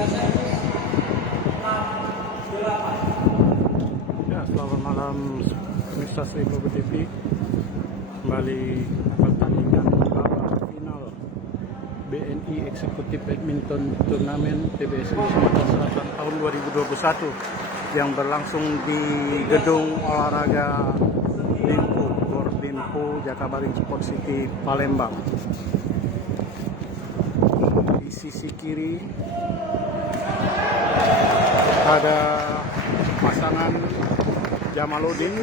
Ya, selamat malam Mr. Sripo TV. Kembali pertandingan babak final BNI Eksekutif Badminton Turnamen PBSI Sumatera Selatan tahun 2021 yang berlangsung di Gedung Olahraga Dimpu, Gor Dimpu, Jakabaring Sport City, Palembang. Di sisi kiri ada pasangan Jamaluddin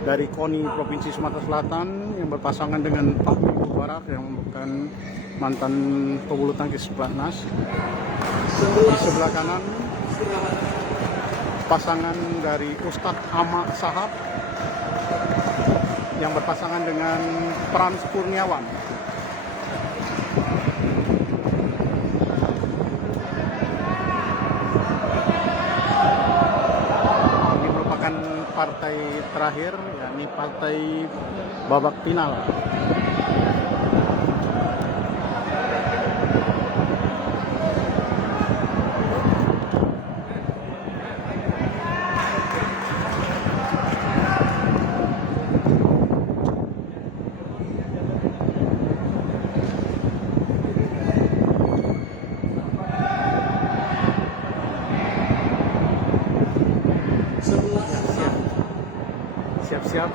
dari KONI Provinsi Sumatera Selatan yang berpasangan dengan Fahmi Mubarak yang merupakan mantan pebulu tangkis pelatnas. Di sebelah kanan pasangan dari Ustadz Ama Sahab yang berpasangan dengan Frans Kurniawan. Partai terakhir, yakni partai babak final. Siap-siap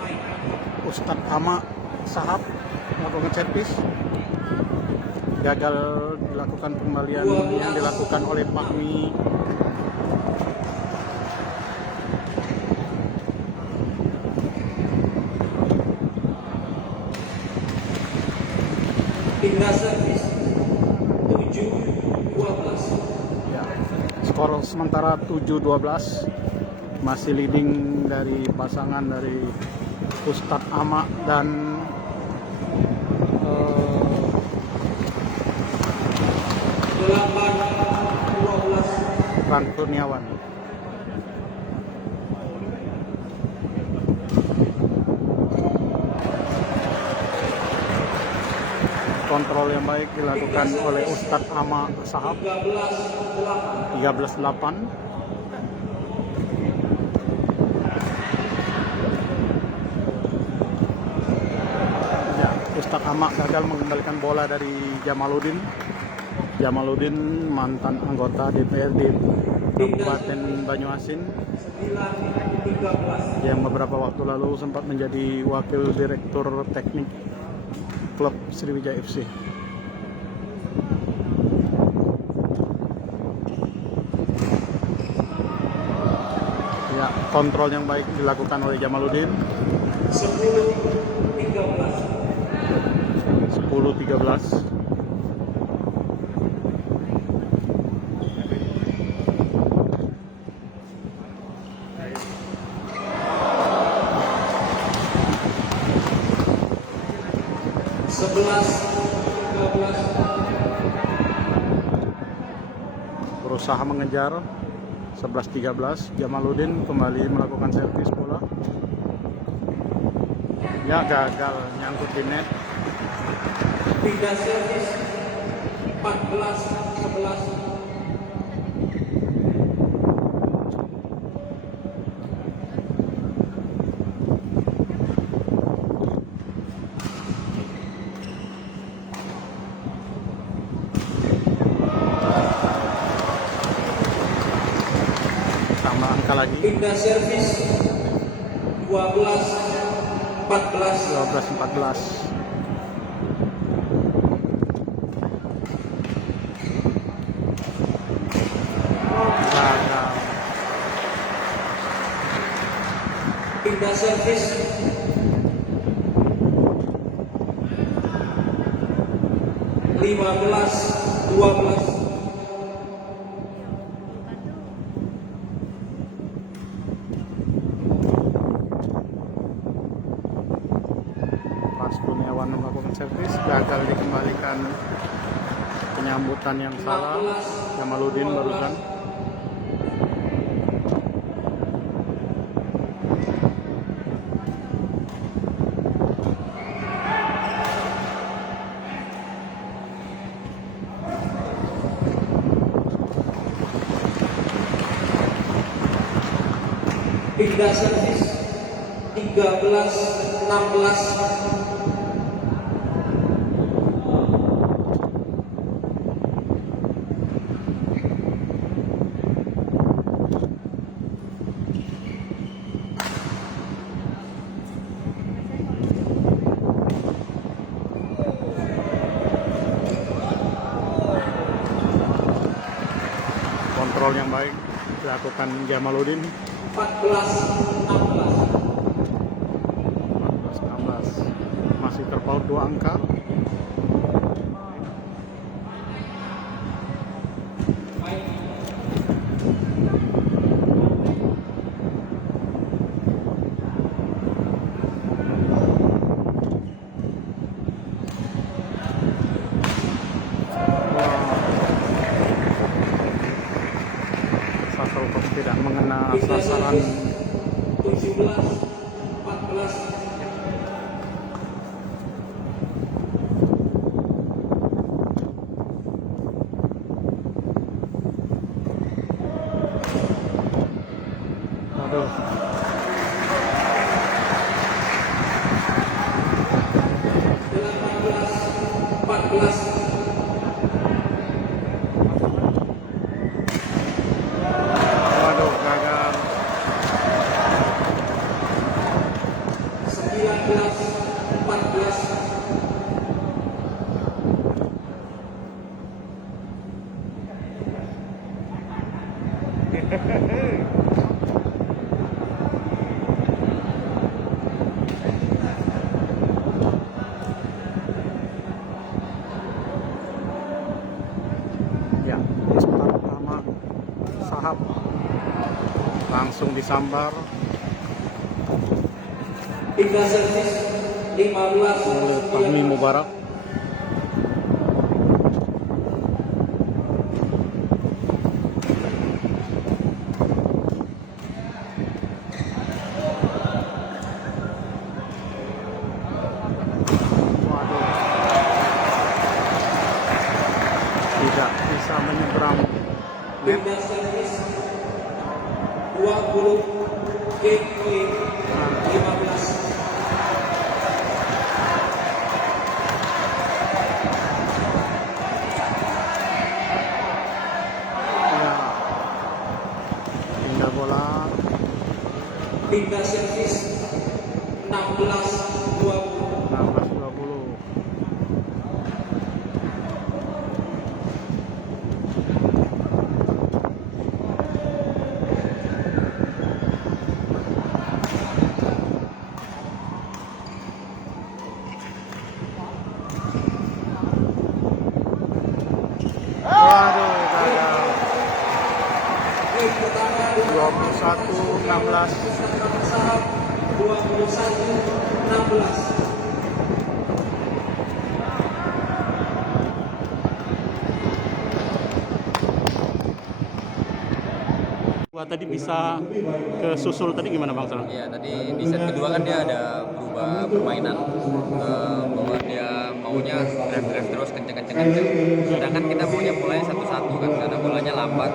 Ustadz Ama Sahab melakukan servis, gagal dilakukan pembalian yang dilakukan oleh Fahmi. Tinggal servis 7-12. Ya, skor sementara 7-12. Masih leading dari pasangan dari Ustadz Ama dan Frans Kurniawan. Kontrol yang baik dilakukan oleh Ustadz Ama Sahab. 13-8. Ustadz Ama gagal mengembalikan bola dari Jamaluddin. Jamaluddin mantan anggota DPRD Kabupaten Banyuasin yang beberapa waktu lalu sempat menjadi wakil direktur teknik klub Sriwijaya FC. Ya, kontrol yang baik dilakukan oleh Jamaluddin. 10-13. 11-13. Berusaha mengejar 11-13. Jamaluddin kembali melakukan servis bola. Ya, gagal nyangkut di net. 3 servis 14-11. Tambah angka lagi. Pindah servis 12-14. Gagal. Pindah servis 15-12. Frans Kurniawan melakukan servis, gagal dikembalikan. Penyambutan yang salah Jamaluddin barusan. pindah servis 13-16. Kontrol yang baik dilakukan Jamaluddin. 14-16. 14-16 masih terpaut 2 angka. Shuttlecock tidak mengena Pindah sasaran. servis 17-14. Aduh. Waduh, gagal. 19-14. Ya, start pertama Sahab langsung disambar Pindah servis oleh Fahmi 15-19. Mubarak. Waduh, tidak bisa menyeberang net. Pindah servis 20 game point 15. Ya, pindah bola. Pindah servis 16-20. 16-20. Waduh, gagal. Game pertama 21-16. Sahab 21-16. Wah, tadi bisa ke susul tadi gimana Bang Salang? Iya, tadi di set kedua kan dia ada berubah permainan bahwa dia maunya drive terus kenceng. Sedangkan kita maunya mulai satu-satu kan karena bolanya lambat.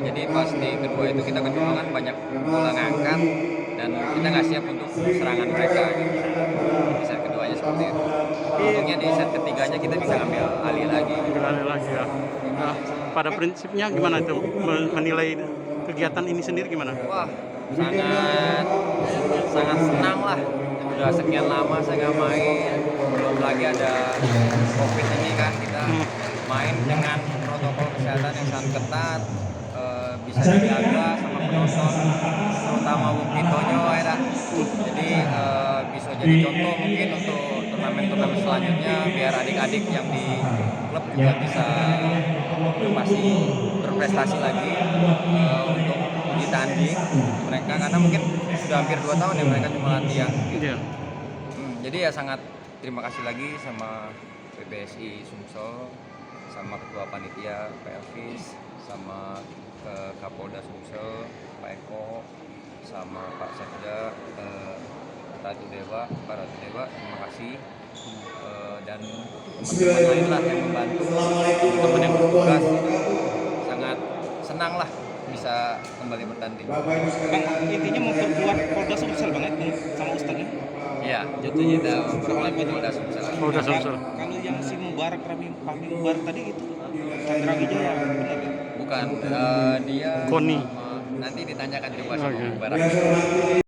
Jadi pas di kedua itu kita kecolongan banyak bola ngangkat dan kita nggak siap untuk serangan mereka. Gitu. Di set keduanya seperti itu. Untungnya di set ketiganya kita bisa ambil alih lagi. Kembali lagi ya. Nah, pada prinsipnya gimana itu menilai kegiatan ini sendiri gimana? Wah, sangat senang lah. Udah sekian lama saya nggak main, belum lagi ada COVID ini kan, kita main dengan protokol kesehatan yang sangat ketat, bisa dijaga sama penonton, terutama Bung Pitonyo ya. Jadi bisa jadi contoh mungkin untuk turnamen selanjutnya, biar adik-adik yang di klub juga bisa berprestasi lagi untuk uji tanding mereka, karena mungkin sudah hampir 2 tahun ya mereka cuma latihan gitu. Iya. Jadi ya sangat terima kasih lagi sama PBSI Sumsel, sama Ketua Panitia Pak Elvis, sama Kapolda Sumsel Pak Eko, sama Pak Sekda Ratu Dewa, Pak Ratu Dewa, terima kasih. Dan teman-teman lain lah yang membantu, teman yang bertugas, sangat senang lah bisa bisa kembali bertanding. Bang, intinya memperkuat Polda Sumsel Bang itu sama Ustaznya. Ya, jatuhnya kita memperkuat Polda Sumsel. Polda Sumsel. Kalau yang si Mubarak Fahmi Mubarak tadi itu Chandra Wijaya benar ya? Bukan, dia Koni. nanti ditanyakan coba sama Oke. Mubarak.